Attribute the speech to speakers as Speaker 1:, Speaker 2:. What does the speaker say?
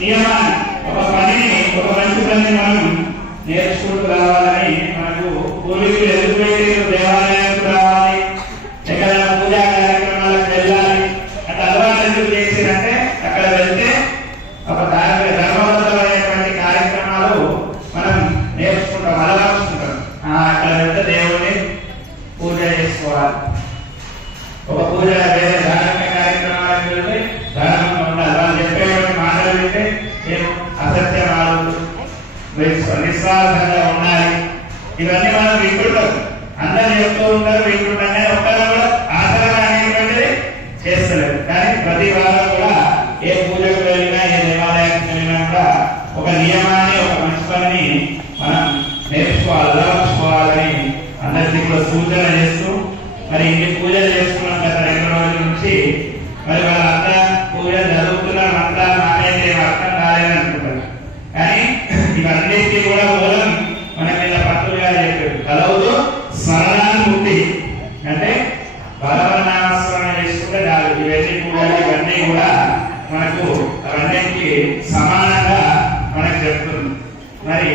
Speaker 1: నియమాన్ని ఒక పనిని ఒక మంచి పనిని మనం నేర్చుకుంటూ రావాలని మనకు పోలీసులు ఎందుకు దేవాలయాలకు దేవాలయానికి రావాలి. ఎక్కడైనా పూజా కార్యక్రమాలకు వెళ్ళాలి. అంటే అలవాటు ఎందుకు చేసిందంటే అక్కడ వెళ్తే ఒక దాని ధర్మబద్ధమైనటువంటి కార్యక్రమాలు మనం నేర్చుకుంటాం అలవాటుకుంటాం అక్కడ వెళ్తే దేవుడిని పూజ చేసుకోవాలి. ఒక పూజ వేరే ధార్మిక కార్యక్రమాలకు వెళ్తే నిస్వార్థంగా ఉండాలి ఇవన్నీ మనం వింటుంటాం. అందరు చెప్తూ ఉంటారు వింటుంటాం. కానీ ఒక్కరు కూడా ఆచరణ అనేటువంటిది చేస్తలేదు. కానీ ప్రతి వారం కూడా ఏ పూజకు వెళ్ళినా ఏ దేవాలయానికి వెళ్ళినా కూడా ఒక నియమాన్ని ఒక మనుషులని మనం నేర్చుకోవాలి అలవర్చుకోవాలని అందరికీ కూడా సూచన చేస్తూ మరి ఇన్ని పూజలు చేసుకున్నాం ఇవన్నిటికీ కూడా మూలం మన మీద పట్టుగా చెప్పారు కలవుతో స్మరణాన్ని ముట్టి. అంటే బలవనామస్మరణ చేసుకుంటే చాలు. ఇవన్నీ కూడా ఇవన్నీ కూడా మనకు అవన్నీ సమానంగా మనకు చెప్తుంది. మరి